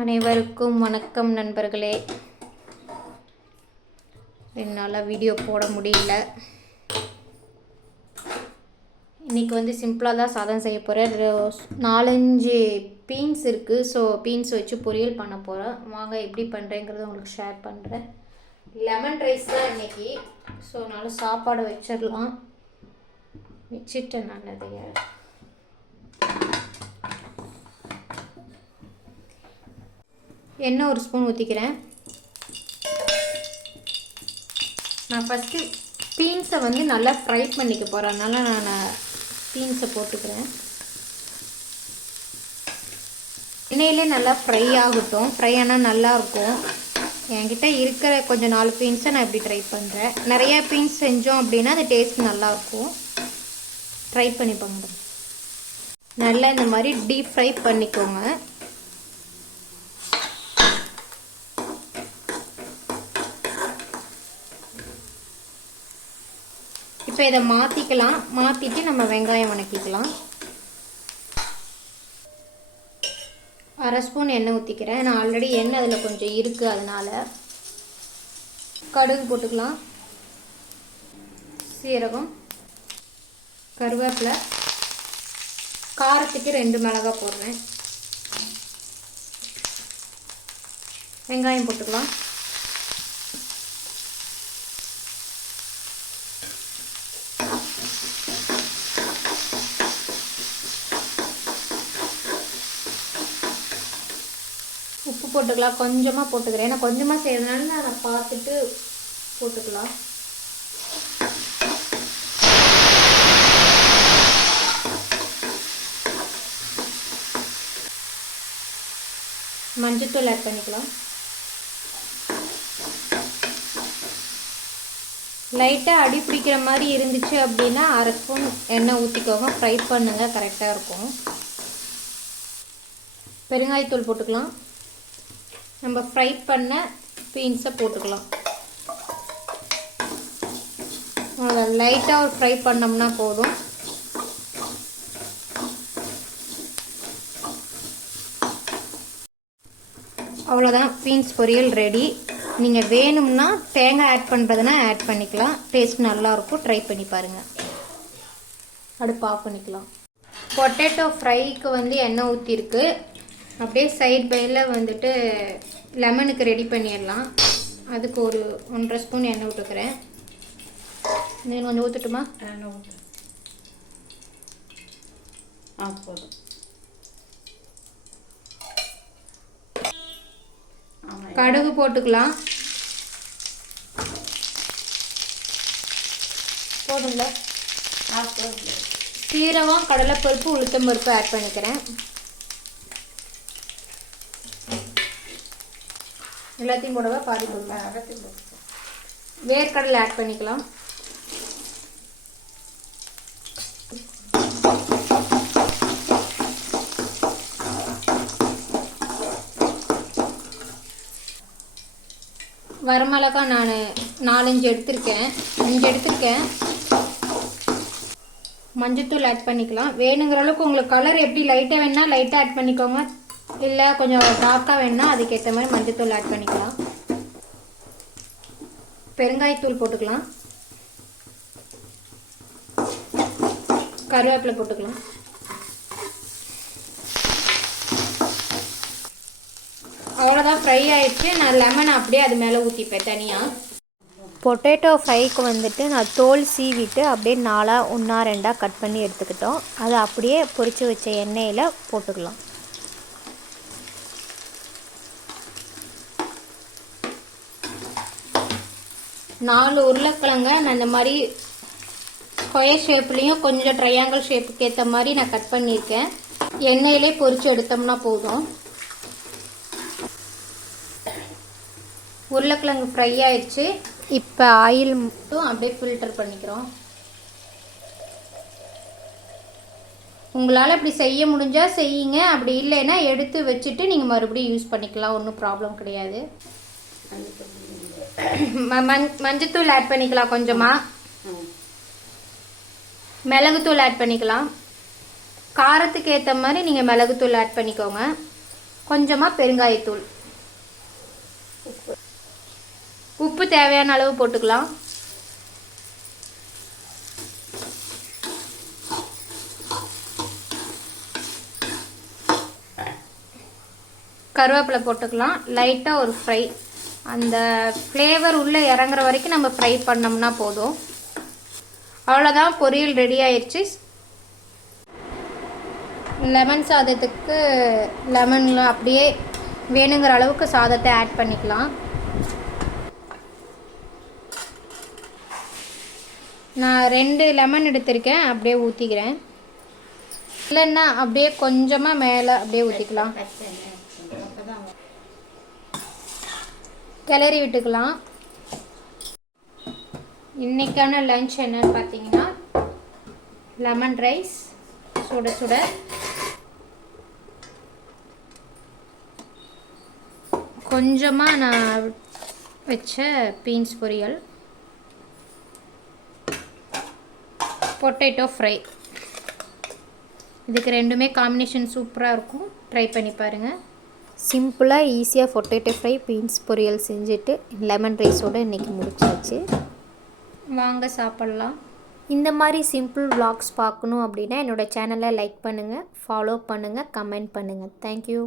அனைவருக்கும் வணக்கம் நண்பர்களே. என்னால் வீடியோ போட முடியல. இன்றைக்கி வந்து சிம்பிளாக தான் சாதம் செய்ய போகிறேன். 4-5 பீன்ஸ் இருக்குது. ஸோ பீன்ஸ் வச்சு பொரியல் பண்ண போகிறேன். வாங்க எப்படி பண்ணுறேங்கிறத உங்களுக்கு ஷேர் பண்ணுறேன். லெமன் ரைஸ் தான் இன்றைக்கி. ஸோ அதனால் சாப்பாடு வச்சிடலாம். வச்சுட்டேன் நான் நிறைய. எண்ணெய் 1 ஸ்பூன் ஊற்றிக்கிறேன். நான் ஃபஸ்ட்டு பீன்ஸை வந்து நல்லா ஃப்ரை பண்ணிக்க போகிறேன். அதனால் நான் பீன்ஸை போட்டுக்கிறேன். எண்ணெயிலே நல்லா ஃப்ரை ஆகட்டும். ஃப்ரை ஆனால் நல்லாயிருக்கும். என்கிட்ட இருக்கிற கொஞ்சம் 4 பீன்ஸை நான் இப்படி ட்ரை பண்ணுறேன். நிறைய பீன்ஸ் செஞ்சோம் அப்படின்னா அது டேஸ்ட் நல்லாயிருக்கும். ட்ரை பண்ணி பாருங்க. நல்லா இந்த மாதிரி டீப் ஃப்ரை பண்ணிக்கோங்க. இப்போ இதை மாற்றிக்கலாம். மாற்றிட்டு நம்ம வெங்காயம் வணக்கிக்கலாம். 1/2 ஸ்பூன் எண்ணெய் ஊற்றிக்கிறேன். நான் ஆல்ரெடி எண்ணெய் அதில் கொஞ்சம் இருக்குது, அதனால். கடுகு போட்டுக்கலாம். சீரகம், கருவேப்பிலை, காரத்துக்கு 2 மிளகாய் போடுறேன். வெங்காயம் போட்டுக்கலாம். உப்பு போட்டுக்கலாம். கொஞ்சமாக போட்டுக்கிறேன். ஏன்னா கொஞ்சமாக செய்யறதுனால நான் பார்த்துட்டு போட்டுக்கலாம். மஞ்சத்தூள் ஆட் பண்ணிக்கலாம். லைட்டாக அடி பிடிக்கிற மாதிரி இருந்துச்சு அப்படின்னா 1/2 ஸ்பூன் எண்ணெய் ஊற்றிக்கோங்க. ஃப்ரை பண்ணுங்க, கரெக்டாக இருக்கும். பெருங்காயத்தூள் போட்டுக்கலாம். நம்ம ஃப்ரை பண்ண பீன்ஸை போட்டுக்கலாம். லைட்டாக ஃப்ரை பண்ணோம்னா போதும். அவ்வளோதான், பீன்ஸ் பொரியல் ரெடி. நீங்கள் வேணும்னா தேங்காய் ஆட் பண்ணுறதுனா ஆட் பண்ணிக்கலாம். டேஸ்ட் நல்லாயிருக்கும். ட்ரை பண்ணி பாருங்கள். அடுப்பு ஆஃப் பண்ணிக்கலாம். பொட்டேட்டோ ஃப்ரைக்கு வந்து எண்ணெய் ஊற்றிருக்கு. அப்படியே சைட் பையில் வந்துட்டு லெமனுக்கு ரெடி பண்ணிடலாம். அதுக்கு ஒரு 1/2 ஸ்பூன் எண்ணெய் விட்டுக்கிறேன். నేను கொஞ்சம் ஊற்றட்டுமா? போதும். கடுகு போட்டுக்கலாம். போதுங்களா? சீரகம், கடலைப்பருப்பு, உளுத்தம்பருப்பு ஆட் பண்ணிக்கிறேன். எல்லாத்தையும் போடவா? பாதி போடுவேன். வேர்க்கடலை ஆட் பண்ணிக்கலாம். வரமிளகாய் நான் 4-5 எடுத்திருக்கேன். 5 எடுத்திருக்கேன். மஞ்சத்தூள் ஆட் பண்ணிக்கலாம். வேணுங்கிற அளவுக்கு உங்களுக்கு கலர் எப்படி லைட்டாக வேணுன்னா லைட்டாக ஆட் பண்ணிக்கோங்க. இல்லை கொஞ்சம் டார்க்காக வேணுன்னா அதுக்கேற்ற மாதிரி மஞ்சத்தூள் ஆட் பண்ணிக்கலாம். பெருங்காயத்தூள் போட்டுக்கலாம். கருவேப்பிலை போட்டுக்கலாம். அவ்வளோதான், ஃப்ரை ஆயிடுச்சு. நான் லெமன் அப்படியே அது மேலே ஊற்றிப்பேன் தனியாக. பொட்டேட்டோ ஃப்ரைக்கு வந்துட்டு நான் தோல் சீவிட்டு அப்படியே 4 1 2 கட் பண்ணி எடுத்துக்கிட்டோம். அதை அப்படியே பொரிச்சு வச்ச எண்ணெயில் போட்டுக்கலாம். நாலு உருளைக்கிழங்க நான் இந்த மாதிரி ஸ்கொயர் ஷேப்லேயும் கொஞ்சம் ட்ரையாங்கிள் ஷேப்புக்கு ஏற்ற மாதிரி நான் கட் பண்ணியிருக்கேன். எண்ணெயிலே பொரிச்சு எடுத்தோம்னா போதும். உருளைக்கிழங்கு ஃப்ரை ஆயிடுச்சு. இப்போ ஆயில் மட்டும் அப்படியே ஃபில்டர் பண்ணிக்கிறோம். உங்களால் இப்படி செய்ய முடிஞ்சால் செய்யுங்க. அப்படி இல்லைன்னா எடுத்து வச்சுட்டு நீங்கள் மறுபடியும் யூஸ் பண்ணிக்கலாம். ஒன்றும் ப்ராப்ளம் கிடையாது. மஞ்சத்தூள் ஆட் பண்ணிக்கலாம். கொஞ்சமாக மிளகுத்தூள் ஆட் பண்ணிக்கலாம். காரத்துக்கு ஏற்ற மாதிரி நீங்கள் மிளகுத்தூள் ஆட் பண்ணிக்கோங்க. கொஞ்சமாக பெருங்காயத்தூள், உப்பு தேவையான அளவு போட்டுக்கலாம். கருவேப்பிலை போட்டுக்கலாம். லைட்டாக ஒரு ஃப்ரை, அந்த ஃப்ளேவர் உள்ளே இறங்குற வரைக்கும் நம்ம ஃப்ரை பண்ணோம்னா போதும். அவ்வளோதான், பொரியல் ரெடி ஆயிடுச்சு. லெமன் சாதத்துக்கு லெமனில் அப்படியே வேணுங்கிற அளவுக்கு சாதத்தை ஆட் பண்ணிக்கலாம். நான் 2 லெமன் எடுத்திருக்கேன், அப்படியே ஊற்றிக்கிறேன். இல்லைன்னா அப்படியே கொஞ்சமாக மேலே அப்படியே ஊற்றிக்கலாம். கிளறி விட்டுக்கலாம். இன்றைக்கான லன்ச் என்னன்னு பார்த்தீங்கன்னா லெமன் ரைஸ் சுட சுட, கொஞ்சமாக நான் வச்ச பீன்ஸ் பொரியல், பொட்டேட்டோ ஃப்ரை. இதுக்கு ரெண்டுமே காம்பினேஷன் சூப்பராக இருக்கும். ட்ரை பண்ணி பாருங்கள். சிம்பிளாக ஈஸியாக பொட்டேட்டோ ஃப்ரை பீன்ஸ் பொரியல் செஞ்சுட்டு லெமன் ரைஸோடு இன்றைக்கி முடிச்சாச்சு. வாங்க சாப்பிட்லாம். இந்த மாதிரி சிம்பிள் vlogs பார்க்கணும் அப்படின்னா என்னோடய சேனலை லைக் பண்ணுங்கள், ஃபாலோ பண்ணுங்கள், கமெண்ட் பண்ணுங்கள். தேங்க்யூ.